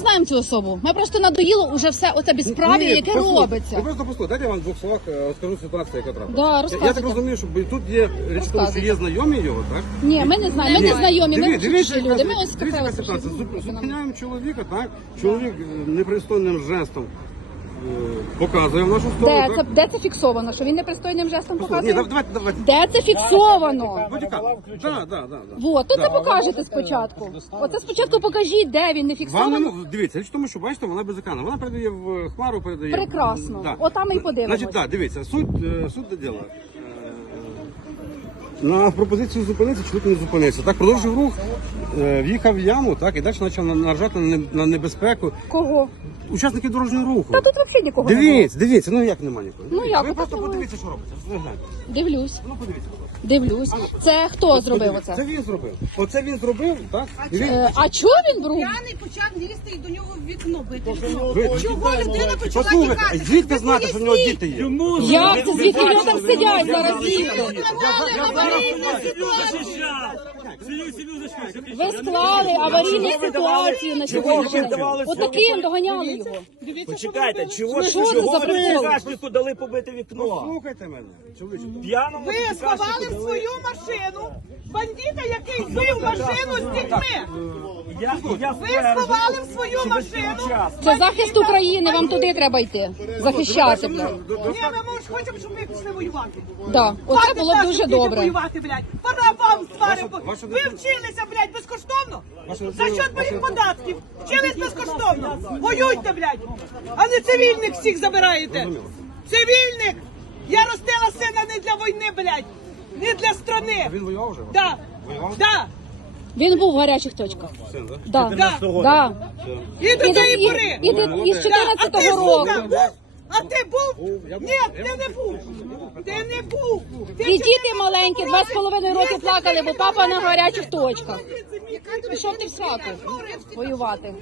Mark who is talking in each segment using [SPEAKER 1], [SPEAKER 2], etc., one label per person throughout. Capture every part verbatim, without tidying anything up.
[SPEAKER 1] знаємо цю особу. Ми просто надоїло уже все оце безправ'я, яке
[SPEAKER 2] послухайте,
[SPEAKER 1] робиться.
[SPEAKER 2] Ви просто послухайте, дайте я вам в двох словах е, розкажу ситуацію, яка трапилася.
[SPEAKER 1] Да,
[SPEAKER 2] я, я
[SPEAKER 1] розказуйте.
[SPEAKER 2] так розумію, що тут є річ в тому, що є знайомі його, так?
[SPEAKER 1] Ні, ми не знаємо, ми не знайомі, ми
[SPEAKER 2] Дивіться,
[SPEAKER 1] чужі
[SPEAKER 2] яка-
[SPEAKER 1] люди. Ми ось
[SPEAKER 2] дивіться, яка
[SPEAKER 1] кафе.
[SPEAKER 2] ситуація. Зуп- Зупиняємо чоловіка, так? Чоловік е, непристойним жестом е, показує в нашу сторону.
[SPEAKER 1] Де
[SPEAKER 2] так?
[SPEAKER 1] це, де це фіксовано? Що він непристойним жестом
[SPEAKER 2] Послухайте, Ні,
[SPEAKER 1] показує?
[SPEAKER 2] давайте, давайте.
[SPEAKER 1] Де це фіксовано?
[SPEAKER 2] Будь-яка. Да, да, да, да.
[SPEAKER 1] Вот, то це покажете спочатку. Оце спочатку покажіть, де він не
[SPEAKER 2] Вам
[SPEAKER 1] фіксовано.
[SPEAKER 2] не, ну, дивіться, річ в тому, що бачите, вона беззаконна. Вона передає в хмару, передає.
[SPEAKER 1] Прекрасно.
[SPEAKER 2] Да.
[SPEAKER 1] Отам і подивимось.
[SPEAKER 2] Значить, так, дивіться, суть, е, суть до діла. Е, На пропозицію зупинитися, чоловік не зупинився. Так, продовжив рух, е, в'їхав в яму, так, і далі почав наражати на не- на небезпеку.
[SPEAKER 1] Кого?
[SPEAKER 2] Учасники дорожнього руху.
[SPEAKER 1] Та тут взагалі нікого не було.
[SPEAKER 2] Дивіться, дивіться, ну як немає нікого.
[SPEAKER 1] Ну, як?
[SPEAKER 2] Ви
[SPEAKER 1] Отак
[SPEAKER 2] просто
[SPEAKER 1] воно.
[SPEAKER 2] подивіться, що робиться. Ви гляньте.
[SPEAKER 1] Дивлюсь,
[SPEAKER 2] Ну подивіться, будь ласка.
[SPEAKER 1] дивлюсь. Це хто зробив
[SPEAKER 2] Подивіться. Це
[SPEAKER 1] оце?
[SPEAKER 2] він зробив. Оце він зробив, так? І він...
[SPEAKER 1] Е, А чого він брав?
[SPEAKER 3] П'яний почав лізти і до нього в вікно бити.
[SPEAKER 2] Ви-
[SPEAKER 3] Чого людина почала
[SPEAKER 2] Послухайте,
[SPEAKER 3] тікати?
[SPEAKER 2] звідки знати, що в нього діти є?
[SPEAKER 1] Як це? Звідки люди там сидять зараз діти? Ви склали аварійну ситуацію на сьогоднішній день. Отаким доганяли його.
[SPEAKER 4] Почекайте, чого,
[SPEAKER 1] Що це
[SPEAKER 4] чого
[SPEAKER 1] за
[SPEAKER 4] ви
[SPEAKER 1] прикол?
[SPEAKER 4] загашнику дали побити вікно?
[SPEAKER 2] Слухайте мене, чоловіче.
[SPEAKER 4] П'яному
[SPEAKER 3] Ви сховали в свою машину бандита, який збив машину з дітьми.
[SPEAKER 4] Я, я
[SPEAKER 3] Ви сховали в свою машину.
[SPEAKER 1] Це захист України, вам туди треба йти. Захищати, блядь.
[SPEAKER 3] Ні, ми може хочемо, щоб ви пішли воювати.
[SPEAKER 1] Да. Оце
[SPEAKER 3] Хватить
[SPEAKER 1] було б
[SPEAKER 3] нас
[SPEAKER 1] дуже
[SPEAKER 3] сидіти
[SPEAKER 1] добре.
[SPEAKER 3] воювати, блядь. Пора вам сваримо.
[SPEAKER 2] ваша
[SPEAKER 3] Ви
[SPEAKER 2] дитина-
[SPEAKER 3] вчилися, блядь, безкоштовно?
[SPEAKER 2] Ваша
[SPEAKER 3] За
[SPEAKER 2] дитина-
[SPEAKER 3] счет моїх
[SPEAKER 2] ваша-
[SPEAKER 3] податків. Вчились безкоштовно. Воюйте, блядь. А не цивільних всіх забираєте. Цивільних. Я ростила сина не для війни, блядь. Не для страни.
[SPEAKER 2] Він воював вже?
[SPEAKER 3] Да.
[SPEAKER 2] Воював?
[SPEAKER 3] Да.
[SPEAKER 1] Він був в гарячих точках.
[SPEAKER 2] Син, так?
[SPEAKER 1] Да.
[SPEAKER 3] Да.
[SPEAKER 1] Да.
[SPEAKER 3] І до
[SPEAKER 1] І,
[SPEAKER 3] цієї
[SPEAKER 1] і,
[SPEAKER 3] пори.
[SPEAKER 1] і, і, із
[SPEAKER 3] А ти,
[SPEAKER 1] чотирнадцятого
[SPEAKER 3] сука,
[SPEAKER 1] року.
[SPEAKER 3] був? А ти був? Ні, ти не був. Ти не був. Ти
[SPEAKER 1] І діти маленькі, два з половиною роки плакали, бо папа на гарячих точках. Пішов ти в сраку воювати.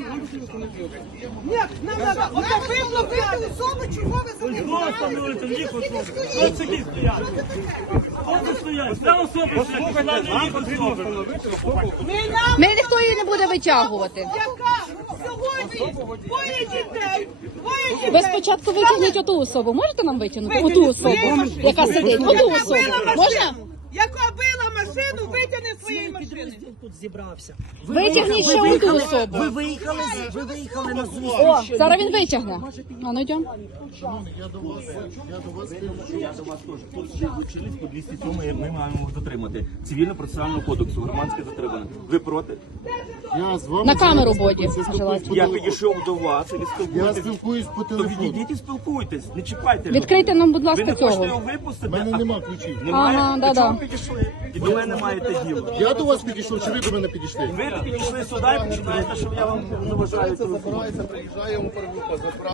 [SPEAKER 3] Ні, нам треба. Оце ви блокували. Особи, чого ви забираєте?
[SPEAKER 4] Ось такі стоять. Ось стоять. Та особи стоять. Нам потрібно встановити особу.
[SPEAKER 3] Ми нам,
[SPEAKER 1] Ми ніхто її не буде витягувати.
[SPEAKER 3] яка сьогодні двоє дітей, двоє дітей.
[SPEAKER 1] Ви спочатку витягніть оту особу. Можете нам витягнути? Оту особу, яка сидить. Оту особу. Можна?
[SPEAKER 3] Яка била машину, витягни з своєї машини.
[SPEAKER 4] Тут зібрався.
[SPEAKER 1] Витягніть ще оту особу.
[SPEAKER 4] Ви виїхали, ви виїхали на
[SPEAKER 1] О,
[SPEAKER 4] зустріч.
[SPEAKER 1] зараз він витягне. А ну йдемо.
[SPEAKER 4] Я до вас теж. Тут ще злочинець по двісті сьомій ми маємо затримати. Цивільно-процесуального кодексу, громадське затримання. Ви проти?
[SPEAKER 5] Я з вами
[SPEAKER 1] На камеру
[SPEAKER 5] зараз
[SPEAKER 1] Боді,
[SPEAKER 5] спілкуюсь
[SPEAKER 1] желательно.
[SPEAKER 5] по
[SPEAKER 4] Я
[SPEAKER 5] телефону.
[SPEAKER 4] підійшов до вас і ви
[SPEAKER 5] Я
[SPEAKER 4] спілкуєтесь.
[SPEAKER 5] спілкуюсь по
[SPEAKER 4] То
[SPEAKER 5] телефону.
[SPEAKER 4] відійдіть і спілкуйтесь, не чіпайте.
[SPEAKER 1] Відкрийте нам, будь
[SPEAKER 4] Ви
[SPEAKER 1] ласка,
[SPEAKER 4] не хочете
[SPEAKER 1] цього.
[SPEAKER 4] його випустити?
[SPEAKER 5] У мене
[SPEAKER 4] а-
[SPEAKER 5] нема ключів.
[SPEAKER 4] Немає?
[SPEAKER 1] Ага,
[SPEAKER 4] До
[SPEAKER 1] да-да.
[SPEAKER 4] чого підійшли? І до мене маєте діло.
[SPEAKER 5] Я до вас підійшов, чи ви до мене підійшли?
[SPEAKER 4] Ви підійшли сюди і починаєте, що я вам заважаю телефон.
[SPEAKER 5] Приїжджає Упергрупа,